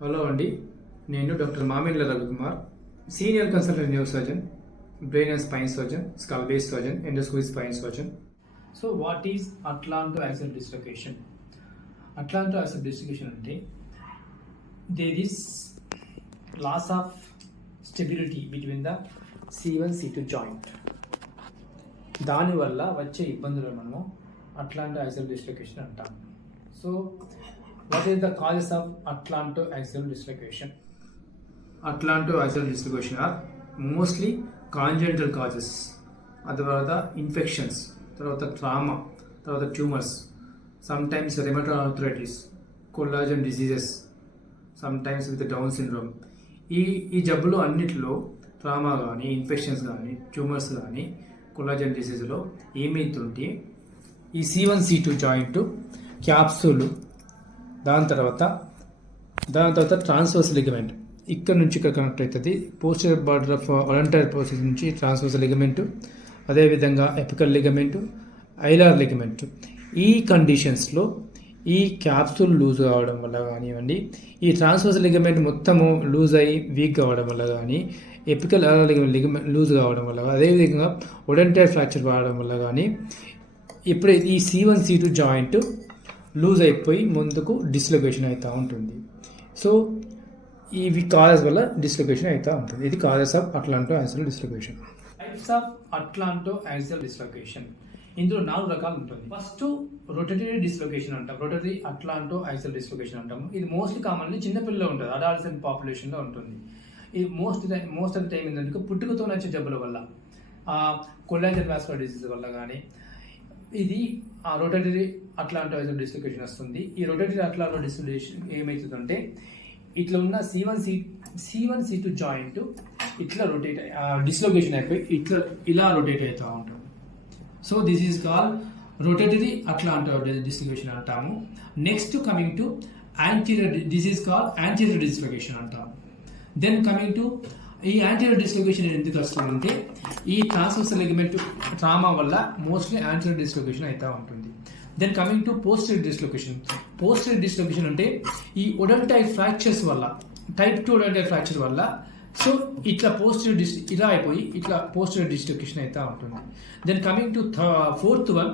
Hello అండి, నేను doctor Mamilla Ravikumar, senior consultant neuro surgeon, brain and spine surgeon, skull base surgeon, endoscopy spine surgeon. So what is atlantoaxial dislocation? Atlantoaxial dislocation అంటే there is loss of stability between the C1 C2 joint. దానివల్ల వచ్చే ఇబ్బందులు మనము atlantoaxial dislocation అంటాం. So what is the causes of atlantoaxial dislocation? Atlantoaxial dislocation are mostly congenital causes. తర్వాత infections, తర్వాత trauma, తర్వాత tumours, sometimes rheumatoid arthritis, collagen diseases, sometimes with down syndrome. ఈ జబ్బులు అన్నిటిలో ట్రామా కానీ, ఇన్ఫెక్షన్స్ కానీ, ట్యూమర్స్ కానీ, కొల్లాజన్ డిసీజ్లో ఏమైతుంటే ఈ C1 C2 జాయింట్ క్యాప్సూల్, దాని తర్వాత ట్రాన్స్వర్స్ లిగమెంట్ ఇక్కడ నుంచి ఇక్కడ కనెక్ట్ అవుతుంది. Poster border of voluntary process నుంచి ట్రాన్స్వర్స్ లిగమెంట్, అదేవిధంగా ఎపికల్ లిగమెంట్, ఐలార్ లిగమెంట్. ఈ కండిషన్స్లో ఈ క్యాప్సూల్ లూజ్ కావడం వల్ల కానివ్వండి, ఈ ట్రాన్స్వర్స్ లిగమెంట్ మొత్తము లూజ్ అయ్యి వీక్ కావడం వల్ల కానీ, ఎపికల్ లిగమెంట్ లూజ్ కావడం వల్ల, అదేవిధంగా ఒడెంటైర్ ఫ్రాక్చర్ కావడం వల్ల కానీ, ఇప్పుడు ఈ C1 C2 జాయింట్ లూజ్ అయిపోయి ముందుకు డిస్లొకేషన్ అవుతూ ఉంటుంది. సో ఇవి కాజెస్ వల్ల డిస్లొకేషన్ అవుతూ ఉంటుంది. ఇది causes of atlantoaxial dislocation. Types of atlantoaxial dislocation, ఇందులో 4 రకాలు ఉంటుంది. ఫస్ట్ రొటేటరీ డిస్లొకేషన్ అంటాం, రొటేటరీ అట్లాంటోయాక్సిల్ డిస్లొకేషన్ అంటాము. ఇది మోస్ట్లీ కామన్లీ చిన్నపిల్లలు ఉంటుంది, అడాలసెంట్ పాపులేషన్లో ఉంటుంది. ఇది మోస్ట్ ఆఫ్ టైం ఏంటంటే పుట్టుకతో వచ్చే జబ్బుల వల్ల, కొల్లాజన్ వాస్కులర్ డిసీజ్ వల్ల కానీ ఇది ఆ రొటేటరీ అట్లాంటోయాక్సిల్ డిస్లొకేషన్ వస్తుంది. ఈ రొటేటరీ అట్లాంటో డిస్లొకేషన్ ఏమవుతుందంటే ఇట్లా ఉన్న C1 C2 జాయింట్ ఇట్లా రొటేట్ డిస్లొకేషన్ అయిపోయి ఇలా రొటేట్ అవుతూ ఉంటుంది. So this is call rotatory atlanto dislocation అంటాము. Next coming to anterior, this is call anterior dislocation అంటాము. దెన్ కమింగ్ టు ఈ యాంటీరియర్ డిస్లొకేషన్ ఎందుకు వస్తుందంటే ఈ ట్రాన్స్వర్స్ లిగమెంట్ ట్రామా వల్ల మోస్ట్లీ యాంటీరియర్ డిస్లొకేషన్ అవుతూ ఉంటుంది. Then coming to posterior dislocation. Posterior dislocation అంటే ఈ ఒడెంటైర్ ఫ్రాక్చర్స్ వల్ల, టైప్ 2 ఒడెంటైర్ ఫ్రాక్చర్ వల్ల సో ఇట్లా పోస్టీరియర్ ఇలా అయిపోయి ఇట్లా పోస్టీరియర్ డిస్లొకేషన్ అవుతూ ఉంటుంది. Then coming to fourth one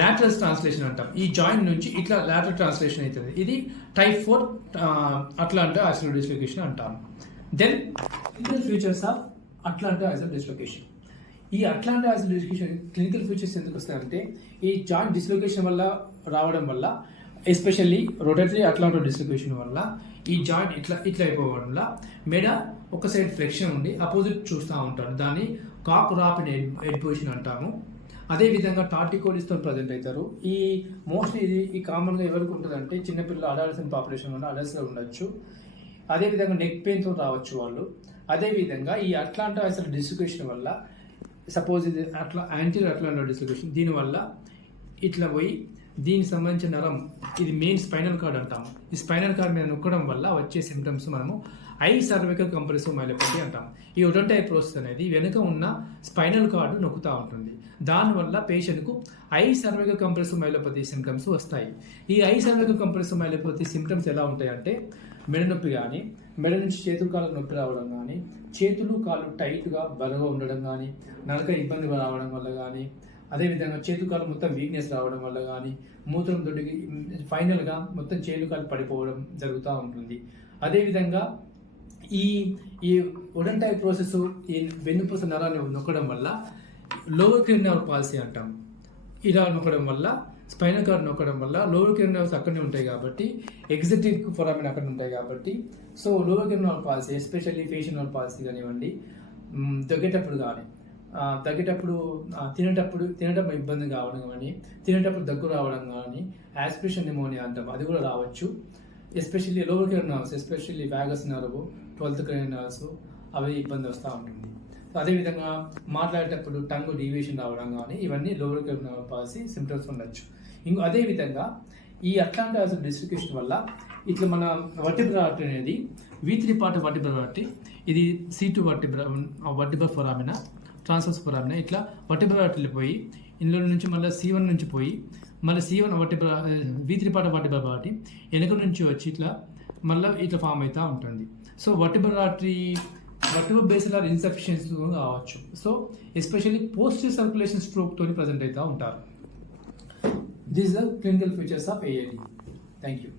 lateral translation అంటాం. ఈ జాయింట్ నుంచి ఇట్లా లాటరల్ ట్రాన్స్లేషన్ అవుతుంది. ఇది టైప్ 4 అట్లాంటోయాక్సిల్ డిస్లొకేషన్ అంటాము. Then clinical features of atlantoaxial dislocation. ఈ అట్లాంటోయాక్సిల్ డిస్లొకేషన్ క్లినికల్ ఫీచర్స్ ఎందుకు వస్తాయంటే ఈ జాయింట్ డిస్లొకేషన్ వల్ల రావడం వల్ల, ఎస్పెషల్లీ రొటేటరీ అట్లాంటో డిస్లొకేషన్ వల్ల ఈ జాయింట్ ఇట్లా అయిపోవడం వల్ల మెడ ఒక సైడ్ ఫ్లెక్షన్ ఉండి అపోజిట్ చూస్తూ ఉంటారు. దాన్ని కాక్ రాపిడ్ హెడ్ పొజిషన్ అంటాము. అదేవిధంగా టార్టికోలిస్తో ప్రజెంట్ అవుతారు. ఈ మోస్ట్లీ ఇది కామన్గా ఎవరికి ఉంటుందంటే చిన్నపిల్లలు, అడాలసెంట్ పాపులేషన్ వల్ల అడల్ట్స్లో ఉండొచ్చు. అదేవిధంగా నెక్ పెయిన్తో రావచ్చు వాళ్ళు. అదేవిధంగా ఈ అట్లాంటోయాక్సిల్ డిస్లొకేషన్ వల్ల సపోజ్ ఇది యాంటీరియర్ అట్లాంటో డిస్లొకేషన్, దీనివల్ల ఇట్లా పోయి దీనికి సంబంధించిన నరం, ఇది మెయిన్ స్పైనల్ కార్డ్ అంటాము. ఈ స్పైనల్ కార్డ్ మీద నొక్కడం వల్ల వచ్చే సిమ్టమ్స్ మనము ఐ సర్వికల్ కంప్రెసివ్ మైలోపతి అంటాం. ఈ ఒడెంటైర్ ప్రోసెస్ అనేది వెనుక ఉన్న స్పైనల్ కార్డు నొక్కుతూ ఉంటుంది. దానివల్ల పేషెంట్కు high cervical compressive myelopathy symptoms వస్తాయి. ఈ high cervical compressive myelopathy symptoms ఎలా ఉంటాయంటే మెడ నొప్పి కానీ, మెడ నుంచి చేతులు కాళ్ళకు నొప్పి రావడం కానీ, చేతులు కాళ్ళు టైట్గా బలగా ఉండడం కానీ, నడక ఇబ్బంది రావడం వల్ల కానీ, అదేవిధంగా చేతులు కాళ్ళు మొత్తం వీక్నెస్ రావడం వల్ల కానీ, మూత్రం దొడ్డికి ఫైనల్గా మొత్తం చేతులు కాళ్ళు పడిపోవడం జరుగుతూ ఉంటుంది. అదేవిధంగా ఈ ఒడెంటైర్ ప్రాసెస్ ఈ వెన్నుపూస నరాన్ని నొక్కడం వల్ల లోవర్ క్రిమినల్ పాలసీ అంటాం. ఇలా నొక్కడం వల్ల, స్పైనల్ కార్డ్ నొక్కడం వల్ల లోవర్ క్రిమినల్స్ అక్కడనే ఉంటాయి కాబట్టి, ఎగ్జిటివ్ ఫొరామిన్ అక్కడ ఉంటాయి కాబట్టి, so lower criminal policy especially facial policy కానివ్వండి, దగ్గేటప్పుడు కానీ, తినేటప్పుడు ఇబ్బంది కావడం కానీ, తినేటప్పుడు దగ్గు రావడం కానీ, యాస్పిరేషన్ నిమోనియా అంటాం, అది కూడా రావచ్చు. Especially lower criminal nerves, especially vagus nerve, 12th cranial nerves, అవి ఇబ్బంది వస్తూ ఉంటుంది. అదేవిధంగా మాట్లాడేటప్పుడు టంగ్ డీవియేషన్ రావడం కానీ, ఇవన్నీ లోవర్ క్రిమినల్ పాలసీ సిమ్టమ్స్ ఉండొచ్చు. అదేవిధంగా ఈ అట్లాంటోయాక్సిల్ డిస్లొకేషన్ వల్ల ఇట్లా మన వర్టిబ్రల్ ఆర్టరీ అనేది V3 పార్ట్ వర్టిబ్రల్ ఆర్టరీ, ఇది C2 వర్టిబ్రల్ ఫొరామినా, ట్రాన్స్వర్స్ ఫొరామినా, ఇట్లా వర్టిబ్రల్ ఆర్టరీలు పోయి ఇందులో నుంచి మళ్ళీ C1 నుంచి పోయి మళ్ళీ C1 V3 part vertebral artery వెనుక నుంచి వచ్చి ఇట్లా మళ్ళీ ఇట్లా ఫామ్ అవుతూ ఉంటుంది. సో వర్టిబుల్ బేసిలర్ ఇన్సఫిషియన్సీ కావచ్చు. So especially post circulation stroke తోని ప్రజెంట్ అవుతూ ఉంటారు. These are clinical features of AAD. Thank you.